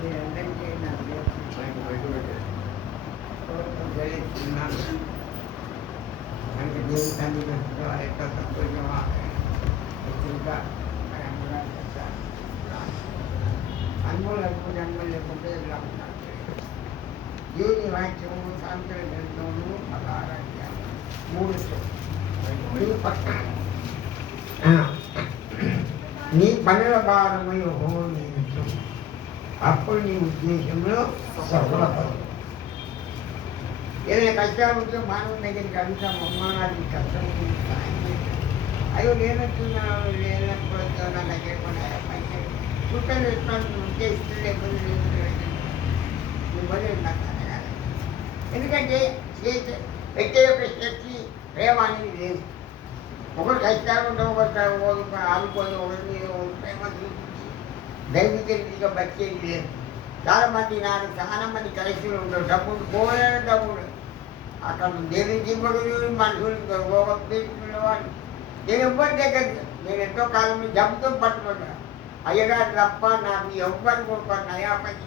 మీరందరికీ తెలియజేస్తున్నాను. మనకి జీవితాన్ని వారి యొక్క తత్వజ్ఞానం ఇంకా అనుభవం జన్మలు లేకుంటే ఇలా ఉన్నారు. దీని వాక్యము సాంఖ్య గ్రంథము 16:3 నీ పనుల భారములు హోమించు, అప్పుడు నీ ఉద్దేశంలో సఫలపడు. ఏదైనా కష్టాలతో మానవుని దగ్గరికి అడుగుతాం, అమ్మా నాకు కష్టం సాయం చేసి అయ్యో లేనట్టున్నావు లేనప్పుడు నా దగ్గర చుట్టాలు వేసుకున్నాను ఉంటే ఇష్టం లేకపోతే ఇవ్వలేదు నాకు అనగాలి. ఎందుకంటే వ్యక్తి యొక్క శక్తి ప్రేమ అనేది లేదు. ఒకరు కష్టాలు ఉంటాం, ఒకరు ఆడుకొని ఒకరి ప్రేమ చూపించి దైవికంగా బతికేది లేదు. చాలామంది చాలా మంది కలిసి ఉంటారు, డబ్బులు పోలేని డబ్బులు అక్కడ దేవునికి ఇవ్వగలు మనుషులు వాళ్ళు. నేను ఎవ్వరి దగ్గర నేను ఎంతో కాలం జబ్బుతో పట్టుకున్నా. అయ్యగారు తప్ప నాకు ఎవ్వరు కూడా నయా పని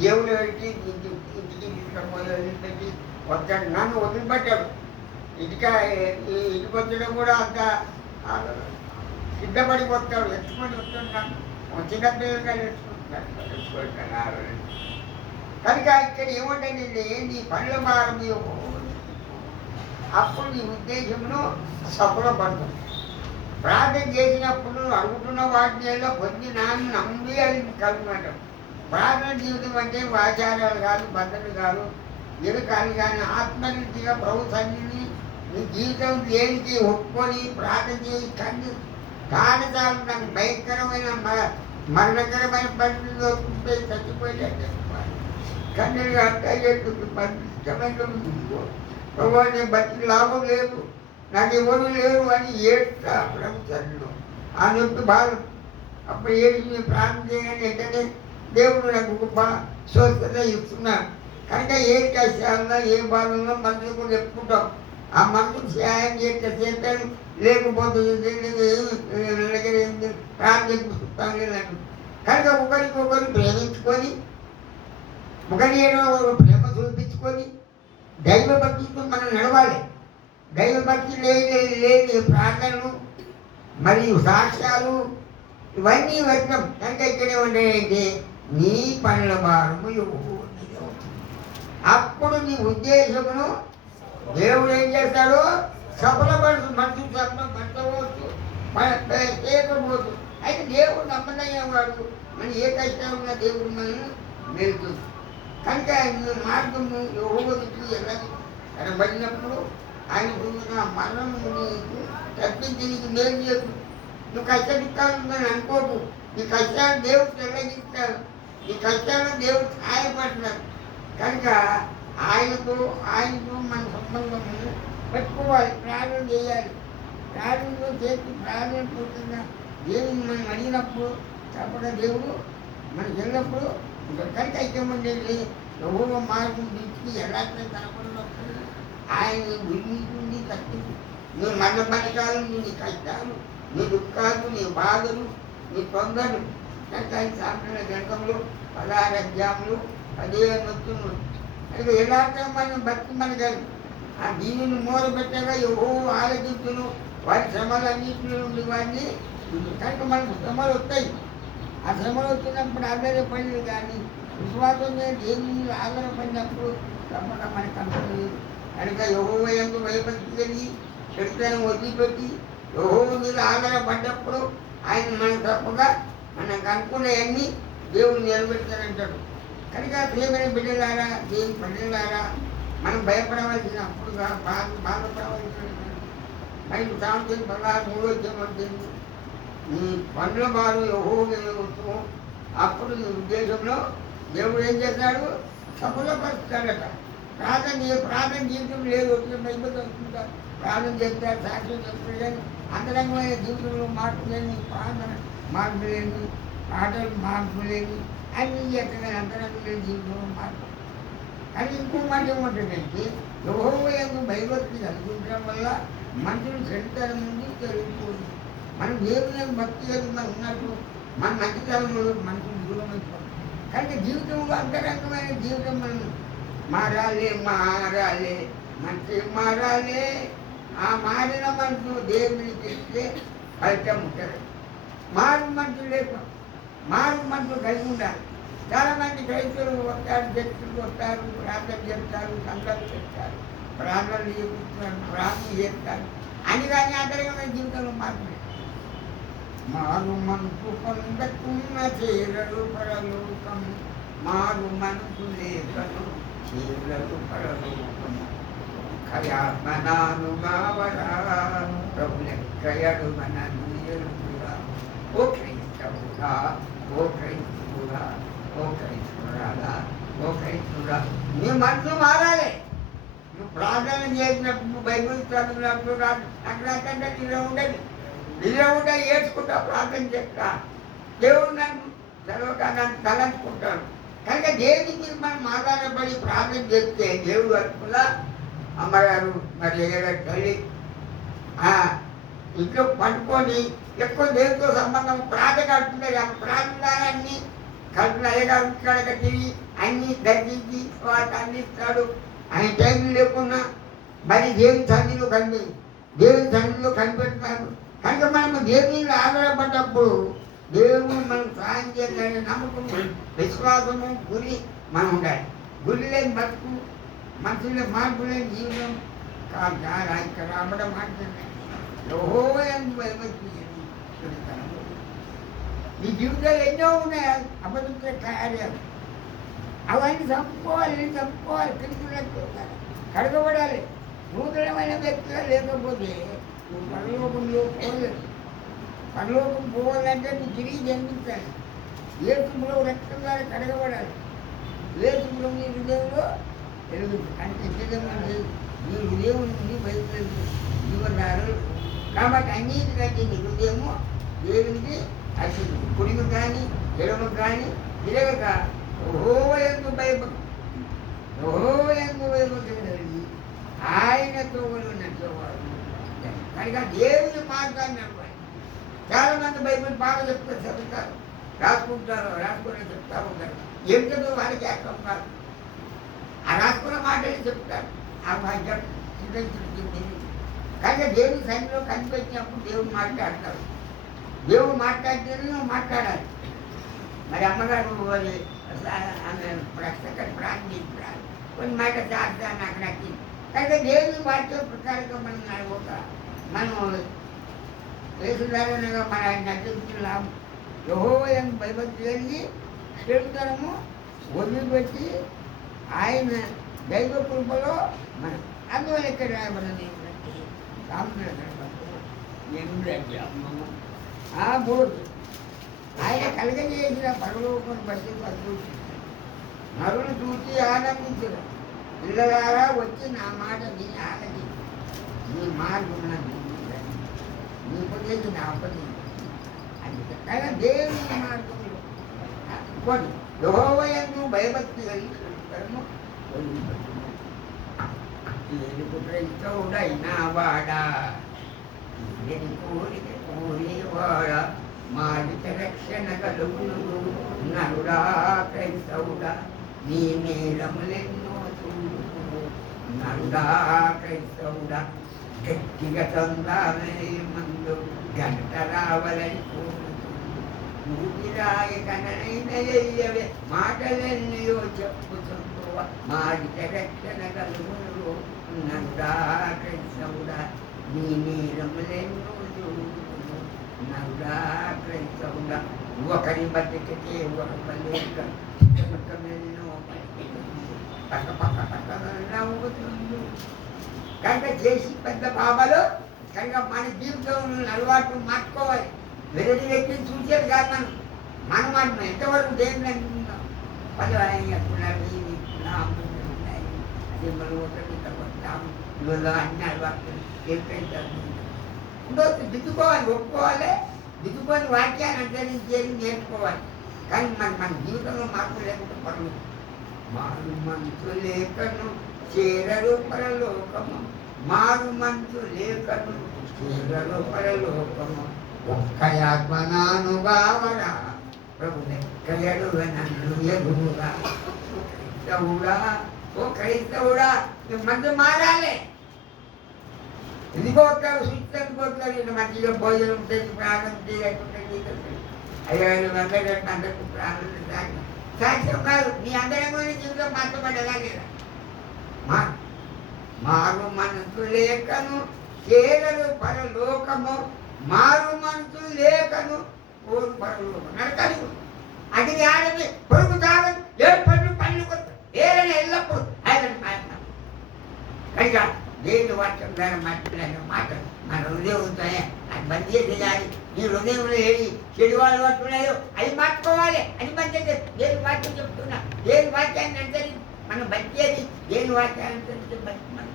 దేవుడు పెట్టి ఇంటికి తీసుకుపోయి వదిలిపెట్టి వచ్చాడు. నన్ను వదిలిపెట్టాడు. ఇంటికి వచ్చడం కూడా అంత సిద్ధపడిపోతాడు, ఎత్తుకొని వస్తున్నాను. చిన్నపిల్లలుగా ఎత్తుకుంటున్నాను. కనుక ఇక్కడ ఏమంటే ఏంటి పనుల భారం అప్పుడు నీ ఉద్దేశంలో సఫలపడతాం. ప్రార్థన చేసినప్పుడు అడుగుతున్న వాటిలో కొద్ది నాన్న నమ్మి అది కలుగుమంటాం. ప్రార్థన జీవితం అంటే ఆచారాలు కాదు, పద్ధతులు కాదు, ఎరుకాలు కానీ ఆత్మరీతిగా ప్రభు సన్నిధిని నీ జీవితం దేనికి ఒప్పుకొని ప్రార్థన చేసి కారణాలు నాకు భయంకరమైన మరణకరమైన పరిస్థితుల్లో చచ్చిపోయేటట్టు కన్నీరు అట్టేటువంటి పరిస్థితి ప్రభు నేను బతికి లాభం లేదు, నాకు ఎవరు లేరు అని ఏడ్చా ప్రభుత్వంలో ఆ నొప్పి బాధ. అప్పుడు ఏడ్చి ప్రార్థన చేయగానే వెంటనే దేవుడు నాకు గొప్ప స్వస్థత ఇస్తున్నాడు. కనుక ఏ కష్టాల్లో ఏ బాధల్లో మనసు కూడా చెప్పుకుంటాం. ఆ మనసుకు సహాయం చేస్తే చేస్తాడు, లేకపోతే ప్రార్థన లేదండి. కనుక ఒకరికొకరు ప్రేమించుకొని ఒకరి ప్రేమ చూపించుకొని దైవ భక్తితో మనం నడవాలి. దైవభక్తి లేని ప్రార్థనలు మరియు సాక్ష్యాలు ఇవన్నీ వ్యర్థం. కనుక ఇక్కడే ఉండేంటి నీ పనుల భారము అప్పుడు నీ ఉద్దేశమును దేవుడు ఏం చేస్తాడు, సఫలపడుతు మనసు సఫలపడవచ్చు చేయకపోవచ్చు. అయితే దేవుడు నమ్మదయ్యేవాడు. మన ఏ కష్టం ఉన్నా దేవుడు మనల్ని వెళ్తుంది. కనుక మార్గము యెహోవాకి ఎలాగ కనబడినప్పుడు ఆయన మరణం నీకు తప్పించి నీకు మేలు చేయకు. నువ్వు కష్టపెట్టాలని అనుకోకు. నీ కష్టాలు దేవుడు తొలగిస్తాడు, నీ కష్టాలను దేవుడు సహాయపడతాడు. కనుక ఆయనతో మన సంబంధము పెట్టుకోవాలి, ప్రార్థన చేయాలి. ప్రార్థనలో చేసి ప్రార్థన పూర్తిగా దేవుని మనం అడిగినప్పుడు తప్పక దేవుడు మనకు వెళ్ళినప్పుడు కనుక అయితే ఎవరో మార్గం తీసుకు ఎలా కనపడినప్పుడు ఆయన విడిగి తప్పింది. నీ మన బతకాలు, నీ కష్టాలు, నీ దుఃఖాలు, నీ బాధలు, నీ తొందరలు. కనుక సాంప్రదాయ గ్రంథంలో 16 అధ్యాయములు 15 వస్తువులు. అయితే ఎలాంటి మనం బతికి మనకి ఆ దీనిని మూలపెట్టగా ఎవరో ఆలోచించును వారి శ్రమలు అన్నింటిలో ఉండి వారిని. కనుక మనకు శ్రమలు వస్తాయి. ఆ శ్రమలు వచ్చినప్పుడు ఆధారపడేది కానీ విశ్వాసం దేని ఆధారపడినప్పుడు తప్పక మనకు అనుకోలేదు. కనుక యెహోవా యందు భయభక్తి కలిగి చెడుతనం వదిలిపెట్టి యెహోవా మీద ఆధారపడ్డప్పుడు ఆయన మనకు తప్పగా మనకు అనుకునేవన్నీ దేవుడు నిలబెడతానంటాడు. కనుక ప్రియమైన బిడ్డలారా, దేవుని బిడ్డలారా, మనం భయపడవలసినప్పుడుగా బాధపడవలసిన మరి సాంఖ్యం 16:3 నీ పనుల వారు యెహోవాకు అప్పుడు నీ ఉద్దేశంలో దేవుడు ఏం చేస్తాడు, సఫలపరుస్తాడట. ప్రార్థన జీవితం లేదు, వస్తుందా ప్రార్థన చేస్తారు, సాక్ష్యం చెప్తారు. కానీ అంతరంగమైన జీవితంలో మార్పు లేని, ప్రార్థన మార్పు లేని, పాటలు మార్పు లేని, అన్ని చేస్తారు. అంతరంగమైన జీవితంలో మార్పు. కానీ ఇంకో మాట ఏమంటుందంటే యెహోవా యందు భయభక్తి కలిగించడం వల్ల మనుషులు చెడుతనం నుండి తొలగిపోతుంది. మనం దేవుని భక్తి కలిగి ఉన్నట్టు మన మంచితనంలో మనుషులు దూరం అయిపోతాం. కనుక జీవితంలో అంతరంగమైన జీవితం మనం మారాలి, మంచి మారాలి. ఆ మారిన మనసు దేవుని చేస్తే ఫలితం ఉంటుంది. మారు మనసు లేక మారు మనసు కలిగి ఉండాలి. చాలామంది క్రైస్తవులు వస్తారు, చర్చలు వస్తారు, ప్రార్థన చేస్తారు, సంఘాలు చేస్తారు, ప్రార్థనలు చేపిస్తారు, ప్రార్థన చేస్తారు అని, కానీ అంతరంగమైన జీవితంలో మార్పు మారు మనసు పొందకున్న చేరలు పరలోకము, మారు మనసు లేకను చేరలు పరలోకము. కయాత్మనానుగావరా ప్రభు లెక్కయడు మనను ఎరుగురా. ఓ క్రైస్తవుడా, ఓ క్రైస్తవుడా, ఓ క్రైస్తవురాలా, ఓ క్రైస్తవుడా, నీ మనసు మారాలి. నువ్వు ప్రార్థన చేసినప్పుడు, బైబిల్ చదివినప్పుడు అక్కడ ఇలా ఉండదు. ఇలా ఉంటే ఏడ్చుకుంటా, ప్రార్థన చేస్తా, దేవుడు నన్ను చదవగా నన్ను తలంచుకుంటాను. కనుక దేవునికి మనం ఆధారపడి ప్రార్థన చేస్తే దేవుడు అటులా అమ్మగారు మరి తల్లి ఇంట్లో పట్టుకొని ఎక్కువ దేవుడితో సంబంధం ప్రార్థన కడుతుంటారు. ఆ ప్రార్థనలన్నీ కడుపున అయ్యగారు ఇక్కడ తిరిగి అన్నీ దర్శించి వాటి అందిస్తాడు. ఆయన టైం లేకున్నా మరి దేవుని సన్నిధిలో కనిపెడతాడు. కనుక మనము దేవుని ఆధారపడ్డప్పుడు దేవుడు మనం సహాయం చేయాలని నమ్మకం, విశ్వాసము, గురి మనం ఉండాలి. గురి లేని బతుకు, మనసులో మార్పు లేని జీవితం కాదు. ఇక్కడ రాబడం మాట్లాడుతున్నాయి ఈ జీవితాలు ఎన్నో ఉన్నాయి అబద్ధంతో కార్యాలు. అవన్నీ చంపుకోవాలి తిరుగుతున్నట్టు కడగబడాలి. నూతనమైన వ్యక్తిగా లేకపోతే నువ్వు పరలోకంలో పోలేదు. పరలోకం పోవాలంటే నువ్వు తిరిగి జన్మించాలి. ఏసులో రక్తం ద్వారా కడగబడాలి. ఏసులో నీ హృదయంలో వెలుగుతుంది. అంటే నిజంగా నీ హృదయం నుండి బయలుదేరు జీవనాలు. కాబట్టి అన్నిటికంటే నీ హృదయము దేవునికి అసలు కుడికి కానీ ఎడమకు కానీ తిరగక ఓహోయందు భయపడు, ఓహోయందు భయపడి ఆయనతో నడిచేవాడు. కనుక దేవుని మార్గాన్ని నడవాలి. చాలామంది బైబిల్ బాగా చెప్తారు, చదువుతారు, రాసుకుని చెప్తా ఉంటారు. ఏం చదువు వారికి అర్థం కాదు. ఆ రాసుకున్న మాటలు చెప్తారు. ఆ భాగ్యం కనుక దేవుని సన్నిధిలో కనిపించినప్పుడు దేవుడు మాట్లాడతారు. దేవుడు మాట్లాడితేనే నువ్వు మాట్లాడాలి. మరి అమ్మగారు ఆమె ప్రార్థించాలి, కొన్ని మాట చేస్తాను నాకు నచ్చింది. కనుక దేవుని వాక్య ప్రకారంగా మనం వేసుదారునిగా మన ఆయన నటిస్తున్నాము. యెహోవాను భయభక్తి కలిగి చెడుతనము వదిలిపెట్టి ఆయన దైవ కృపలో మనం అందువల్ల ఇక్కడ రాయబడినది ఆ బోర్డు ఆయన కలగజేసిన పరలోకం బట్టి పద్ధతి నరులు చూసి ఆనందించరు. పిల్లలారా వచ్చి నా మాట నీ ఆనంది, నీ మార్గం నీ ఉపదేశం నా ఉపదేశం అందుకే. కానీ దేవుని మార్గంలో కొన్ని యెహోవాయందు భయభక్తి కలిగిన క్రైస్తవుడైనా వాడా, ఏది కోరిక కోరేవాడా, మాదిక రక్షణ కలుగును. నరుడా క్రైస్తవుడా, నీ నేరములెన్నో చూడు. నరుడా క్రైస్తవుడా, గట్టిగా తొందాలని మందు గంట రావాలని కోరుతూ ఊపిరాయ కననైన ఎయ్యవే మాటలెన్నయో చెప్పుతుంటూ మాదిక రక్షణ కలుగును. నరుడా క్రైస్తవుడా, నీ నేరములెన్నో చూడు. నరుడా క్రైస్తవుడా, ఒకరి బతికితే ఒకలేక నవ్వుతుంది. కనుక చేసి పెద్ద బాబాలు కనుక మన జీవితంలో అలవాటు మార్చుకోవాలి. వేరే వ్యక్తిని చూసేది కాదు. మనం ఎంతవరకు దేవుని అనుకుంటాం. వాళ్ళు అది మనం ఒకటి వస్తాము ఇవాళ అన్ని అలవాట్లు ఏంటంటే ఉండొచ్చు. దిద్దుకోవాలి, ఒప్పుకోవాలి, దిద్దుకొని వాక్యాన్ని అనుసరించేది నేర్చుకోవాలి. కానీ మన జీవితంలో మార్పు లేకుండా పడలేదు. మారు మనసు లేఖను చేరలు పరలోకము, మారు మనసు లేఖను చేరలు పరలోకము. ఒక్క ఆత్మనాను బావరా ప్రభు ఎక్కడు నన్ను ఎదురురా క్రైస్తవుడా ఓ క్రైస్తవుడా నువ్వు మందు మారాలి. ఇదిగో ఒక సూచించుకోవట్లేదు మంచిగా భోజనం చేసి ప్రాణం చేయకుండా అయ్యో అందరికీ ప్రాణం సాక్ష్యం కాదు నీ అందరమో జీవితం మార్చబడేలాగేదా మారు మనసు లేఖను చేరలు పరలోకము మారు మనసు లేఖను ఓరు పరలోకం నడకలు అది ఆడది పొరుగు తాగదు ఏ పనులు కొత్త ఏదైనా ఎల్లప్పుడు ఆయన మాట్లాడు కనుక దేవుని వాక్యం ద్వారా మాట్లాడిన మాట మన హృదయంతో అది బంద్ చేసి కానీ నీ హృదయంలో ఏది చెడు వాళ్ళు పట్టున్నాయో అవి మార్చుకోవాలి అది మంచి దేవుని వాక్యం చెప్తున్నా దేవుని వాక్యాన్ని అనుసరించి మనం బతికేది దేవుని వాక్యాన్ని అనుసరించి బతికి మనం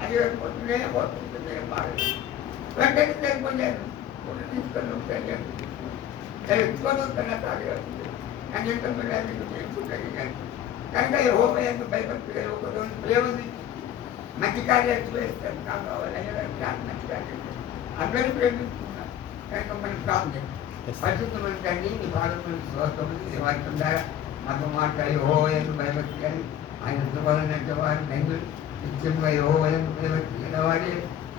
అది పోతుందే బాగా వెంటనే సరిపోయాను తీసుకొని ఉంటాను తెలుసుకొని ఉంటాను కాదు కనుక హోమయంతో భయపడుతుంది ఏముంది మంచి కార్యాలు చేస్తాను కావాలి మంచి కార్యాలు అందరూ ప్రేమిస్తున్నారు కనుక మనం ప్రార్థన పరిశుద్ధమైన తండ్రి నీ బాధపడి స్తోత్రములు వాక్యం ద్వారా మాతో మాట్లాడి హోమయంతో భయపడుతుంది కానీ ఆయన దుర్బలనంటే వారి నంగులు నిత్యంగా హోమయంతో భయపడుతున్న వారి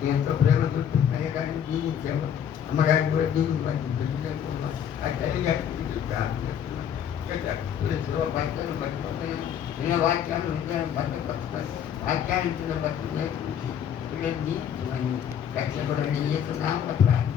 ఎంతో ప్రేమ చూస్తున్నాయి కానీ జీవించాము అమ్మగారిని కూడా జీవించి పెట్టుకుంటున్నాం ఆ తల్లి గారికి ప్రార్థిస్తున్నాం వాక్యాలు పట్టుకుంటున్నాం విన్న వాక్యాలు విద్యాన్ని భద్రపరుచుకొని వాక్యాన్ని బతుకుని రక్షకుడు నీ ప్రార్థిస్తున్నాం